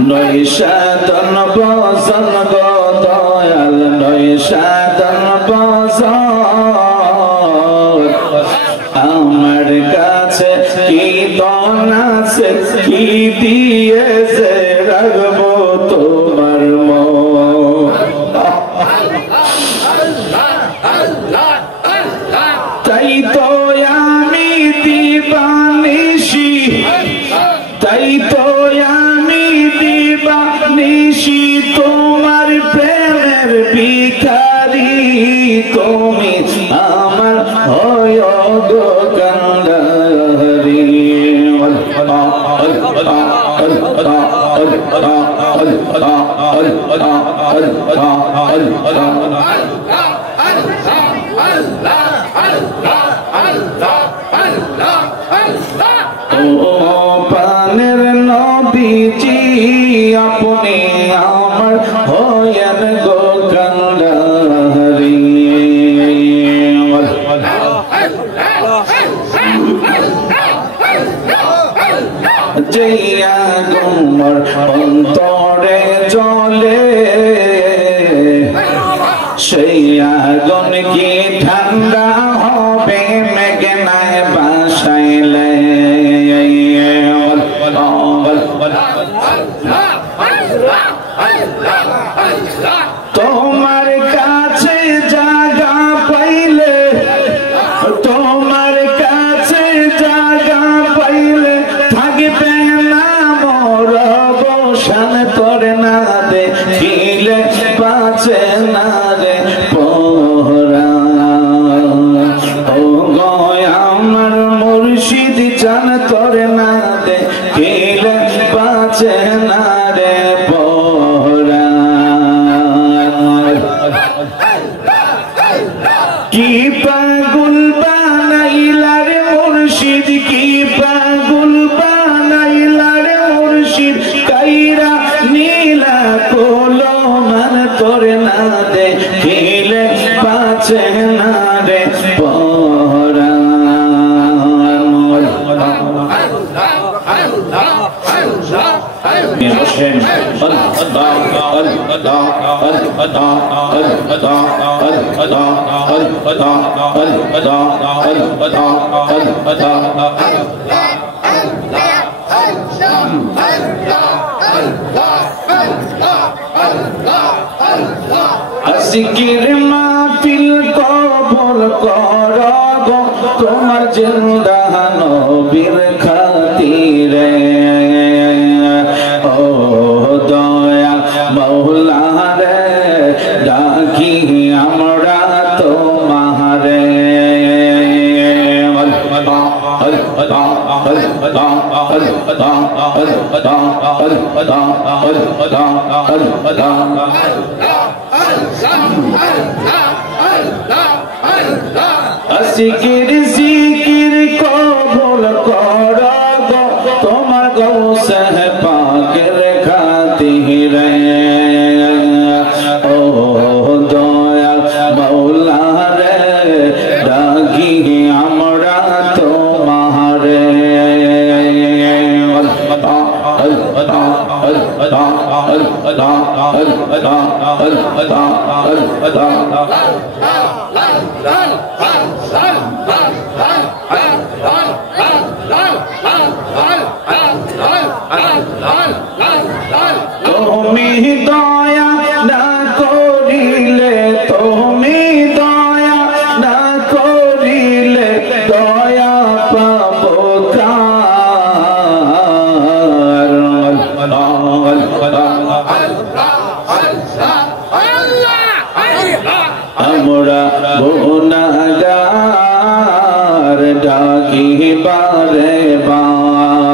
নৈশাদন বসন গো দয়াল নৈশাদন বসন আমার কাছে কি দন আছে কি দিয়েছে রাখবো তোমার মন তাই তো আমি দিবানিশি তাই তো আমি দিবানিশি তোমার প্রেমের ভিখারি তুমি আমার হয় গো কান্ডারি ও পানের নবীজি আপনি আমার হয়েন গো কান্ডারি জয়া গুমর অন্তরে জলে সেই আগুন কি ঠান্ডা হবে মেঘনায় বাসাইলে তোমার কাছে জায়গা পাইলে তোমার কাছে জায়গা পাইলে থাকবে না মোর অবসান তোরে না দেখিলে বাঁচে না রে পোহরা ও গো আমার মুর্শিদ জান তোরে না দেখিলে বাঁচে না রে পোহরা কি পাগল বানাইলা রে মুর্শিদ কি পাগল বানাইলা রে মুর্শিদ কাইরা নীলা কোলো মান তোরে না দেখিলে বাঁচে না রে পোহরা জিকির মাহফিল কবুল কর গো তোমার জিন্দা নবীর খাতিরে ও দয়া মওলা রে ডাকি আমরা তোমারে জিকির জিকির কবুল কর গো তোমার গৌসে পাকের খাতিরে ও দয়া মওলা রে ডাকি আমরা তোমারে তুমি দয়া না করিলে তুমি দয়া না করিলে দয়া পাবো কার আমরা গুনাহগার ডাকি বারে বার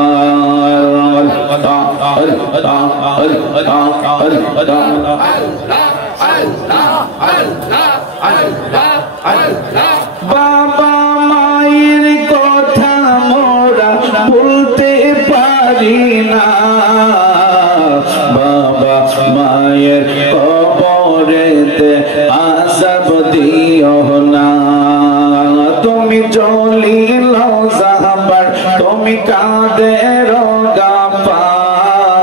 বাবা মায়ের কথা মোরা ভুলতে পারি না বাবা মায়ের কবরেতে আযাব দিও না তুমি জলিল জাহবার তুমি কাদের গাফার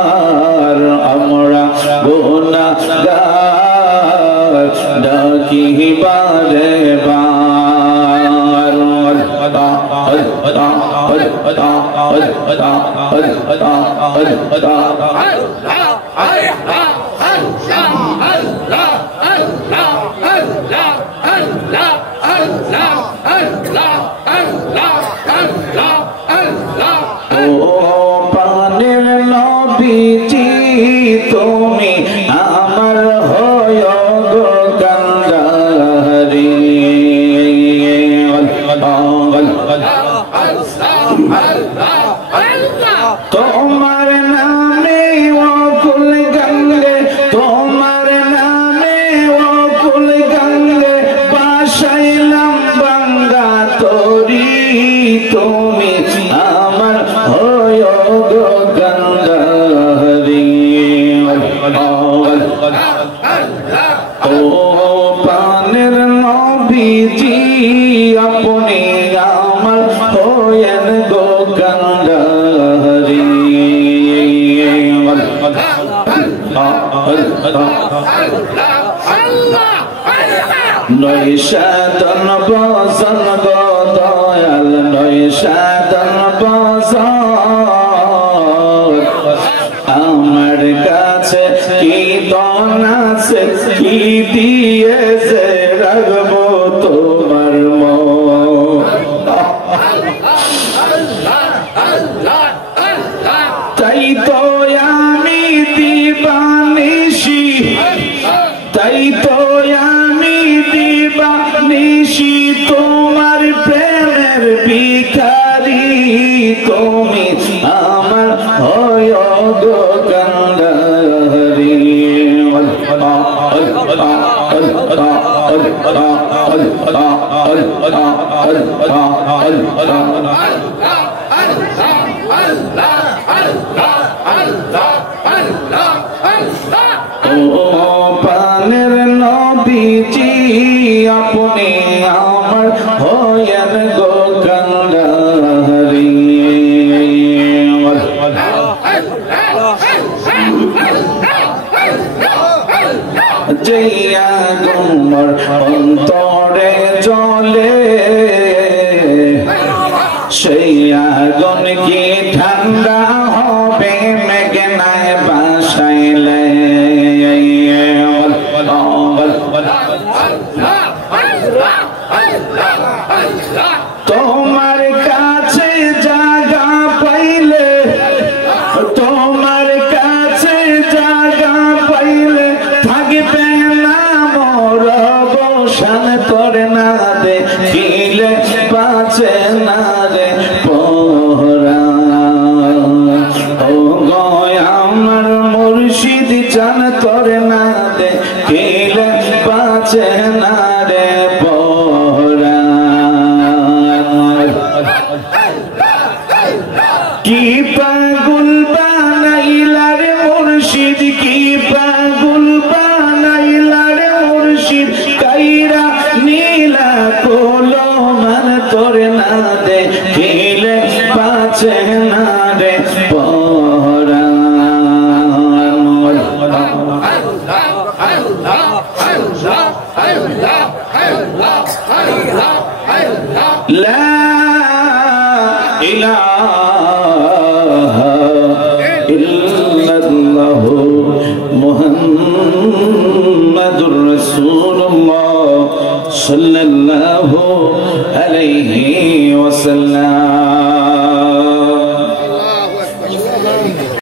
পানের নবীজি তুমি আমার হয় গো কান্ডারি তোমার নামে অকুল গঙ্গে তোমার নামে অকুল গঙ্গে বাসাইলাম বাঙ্গা তরি তুমি আমার হয় গো গঙ্গারি ও পানের নবীজি আপনি আমার হয়েন গো গঙ্গারি নৈশাদন বসন গো দয়াল নৈশাদন বসন আমার কাছে কি দন আছে কি দিয়েছে রাখবো তোমার তাই তো আমি দিবানিশি তাই তো আমি দিবানিশি তোমার প্রেমের ভিখারি তুমি আমার হয় গো কান্ডারি ও পানের নবীজি আপনি আমার হয়েন গো কান্ডারি জয়া গুমর অন্তরে জলে সেই আগুন কি ঠান্ডা হবে মেঘনায় বাসাইলে তোমার কাছে জায়গা পাইলে তোমার কাছে জায়গা পাইলে থাকবে না মোর অবসান তোরে না দেখিলে বাঁচে না রে পোহরা ও গয় আমার মুর্শিদ জান তোরে না দেখিলে বাঁচে না রে পোহরা কি পাগল বানাইলা রে মুর্শিদ কি পাগল বানাইলা রে মুর্শিদ কাইরা নীলা কোলো মান তোরে না দেখিলে বাঁচে না রে পোহরা লা ইলাহা ইল্লাল্লাহ মুহাম্মাদুর রাসূলুল্লাহ সাল্লাল্লাহু আলাইহি ওয়াসাল্লাম